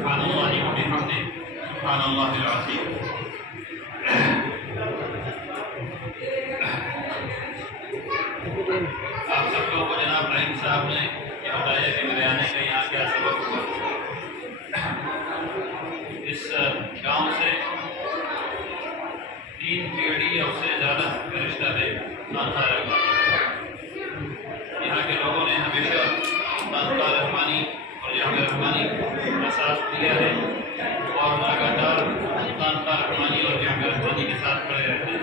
سبحان اللہ وبحمدہ سبحان اللہ العظیم۔ آپ سب لوگوں کو جناب رحیم صاحب نے یہ بتایا کہ میرے آنے کا یہاں کیا سبب ہوا۔ اس گاؤں سے 3 پیڑھی اور سے زیادہ رشتہ تھے خانقاہ رحمانی۔ یہاں کے لوگوں نے ہمیشہ خانقاہ رحمانی اور جامعہ رحمانی کا ساتھ دیا ہے اور لگاتار خانقاہ رحمانی اور جامعہ رحمانی کے ساتھ کھڑے رہتے ہیں۔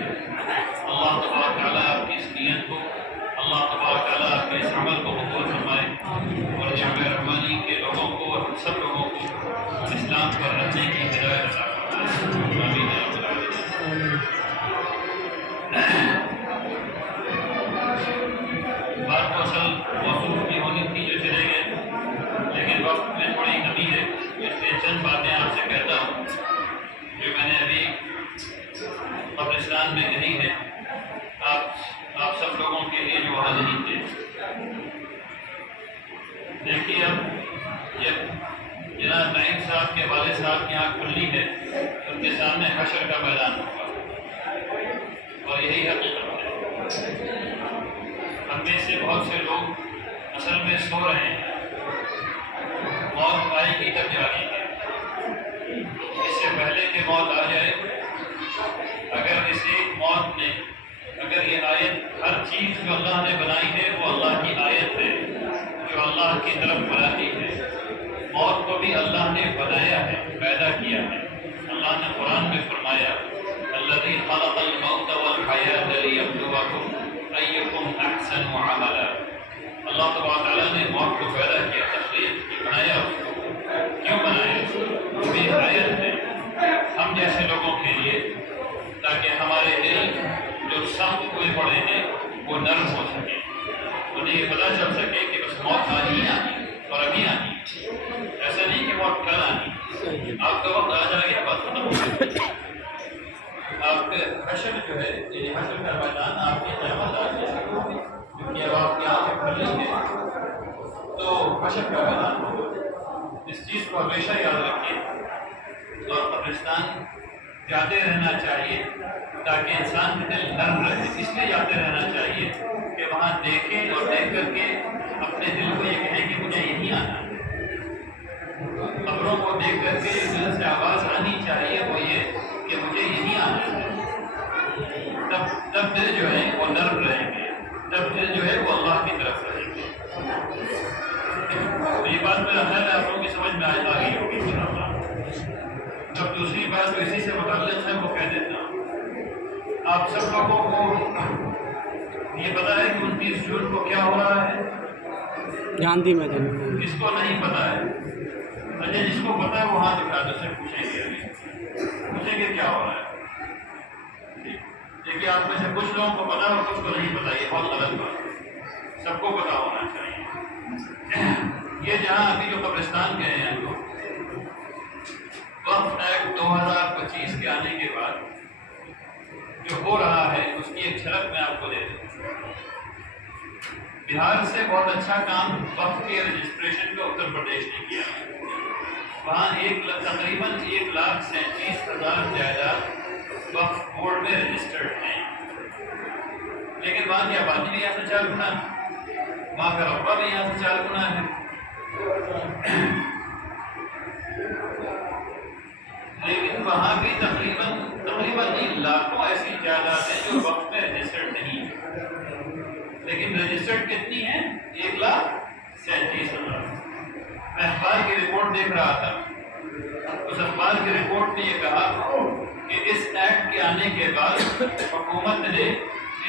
اللہ تبارک تعالیٰ آپ کی اس نیت کو، اللہ تبارک تعالیٰ آپ کے اس عمل کو قبول فرمائے اور جامعہ رحمانی کے لوگوں کو اور سب لوگوں کو اسلام پر رہنے کی ہدایت عطا فرمائے۔ آمین یا رب العالمین۔ بات تو اصل موضوع کی ہونی تھی جو چلے گئے، لیکن وقت میں تھوڑی کمی ہے، اس لیے چند باتیں آپ سے کہتا ہوں جو میں نے ابھی قبرستان میں کہی ہے، آپ سب لوگوں کے لیے جو حاضرین تھے۔ دیکھیے اب جب جناب نعیم صاحب کے والد صاحب کی آنکھ کھلی ہے، ان کے سامنے حشر کا میدان ہوگا اور یہی حقیقت ہے۔ ہم میں سے بہت سے لوگ اصل میں سو رہے ہیں، موت آئے گی تب جاگیں گے۔ اس سے پہلے کہ موت آ جائے، اگر اس ایک موت نے، اگر یہ آیت، ہر چیز جو اللہ نے بنائی ہے وہ اللہ کی آیت ہے جو اللہ کی طرف بنائی ہے۔ موت کو بھی اللہ نے بنایا ہے، پیدا کیا ہے۔ اللہ نے قرآن میں فرمایا الذی خلق الموت والحیاۃ لیبلوکم ایکم احسن عملا۔ اللہ تبارک تعالیٰ نے موت کو پیدا کیا، تخلیق کی، بنایا اس کو۔ کیوں بنایا؟ وہ بھی آیت ہے ہم جیسے لوگوں کے لیے، تاکہ ہمارے دل جو سخت ہوئے پڑے ہیں وہ نرم ہو سکے، انہیں یہ پتہ چل سکے کہ بس موت آنی ہی آنی اور ابھی آنی۔ ایسا نہیں کہ موت کل آنی، آپ کا وقت آ جائے گا، بات ختم ہو جائے گی۔ آپ کے حشر جو ہے، یعنی حشر کا میدان آپ کی قیامت آ جائے گی، کیونکہ اب آپ کی آنکھیں کھلی ہیں تو حشر کا میدان ہوگا۔ اس چیز کو ہمیشہ یاد رکھیے اور قبرستان جاتے رہنا چاہیے تاکہ انسان کا دل نرم رہے۔ اس لیے جاتے رہنا چاہیے کہ وہاں دیکھیں اور دیکھ کر کے اپنے دل کو یہ کہیں کہ مجھے یہیں آنا ہے۔ قبروں کو دیکھ کر کے دل سے آواز آنی چاہیے، وہ یہ کہ مجھے یہیں آنا ہے۔ تب دل جو ہے وہ نرم رہیں گے، تب دل جو ہے وہ اللہ کی طرف رہیں گے۔ تو یہ بات میرا خیال ہے آپ لوگوں کی سمجھ میں آ گئی ہوگی انشاءاللہ۔ اب دوسری بات جو اسی سے متعلق ہے وہ کہہ دیتا ہوں۔ آپ سب لوگوں کو یہ پتا ہے کہ 29 جون کو کیا ہو رہا ہے؟ گاندھی میدان۔ کس کو نہیں پتا ہے؟ اچھا، جس کو پتا ہے وہ ہاتھ اٹھا دو، سے پوچھیں گے کہ کیا ہو رہا ہے۔ دیکھیے آپ میں سے کچھ لوگوں کو پتا اور کچھ کو نہیں پتا، یہ بہت غلط بات ہے، سب کو پتا ہونا چاہیے۔ یہ جہاں ابھی جو قبرستان گئے ہیں لوگ، وقف ایکٹ 2025 کے آنے کے بعد جو ہو رہا ہے اس کی ایک جھلک میں آپ کو دے دوں۔ بہار سے بہت اچھا کام وقف کے رجسٹریشن کا اتر پردیش نے کیا۔ وہاں تقریباً 1,37,000 جائیداد وقف بورڈ میں رجسٹرڈ ہیں، لیکن وہاں کی آبادی بھی یہاں سے 4 گنا ہے، وہاں کا رقبہ بھی یہاں سے 4 گنا ہے، لیکن وہاں بھی تقریباً لاکھوں ایسی جائیداد ہیں جو وقف میں رجسٹرڈ نہیں ہیں۔ لیکن رجسٹرڈ کتنی ہیں؟ 1,37,000۔ میں اخبار کی رپورٹ دیکھ رہا تھا، اس اخبار کی رپورٹ نے یہ کہا کہ اس ایکٹ کے آنے کے بعد حکومت نے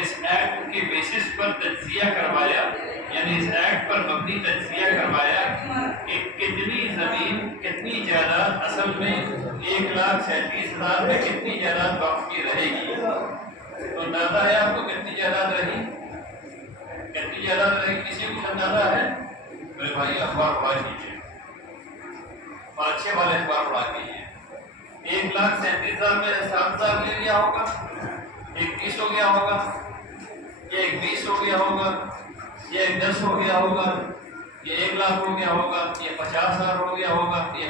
اس ایکٹ کے بیسس پر تجزیہ کروایا، یعنی اس ایکٹ پر مبنی تجزیہ کروایا کہ کتنی زمین، کتنی جائیداد اصل میں 1,37,000 میں کتنی جائیداد وقف کی رہے گی۔ تو اندازہ ہے آپ کو کتنی جائیداد رہی؟ کتنی جائیداد رہی؟ کسی کو اندازہ ہے؟ میرے بھائی اخبار پڑھا کیجیے، اور اچھے والے اخبار پڑھا کیجیے۔ 1,37,000 میں 7,000 لے لیا ہوگا، 21 ہو گیا ہوگا، یہ 20 ہو گیا ہوگا، یہ 10 ہو گیا ہوگا، یہ 1 لاکھ ہو گیا ہوگا، یہ 50,000 ہو گیا ہوگا، یہ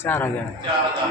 4,000। 4,000।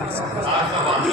862।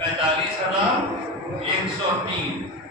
45,103।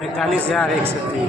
45,103।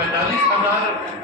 45,000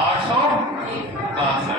862।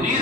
30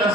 10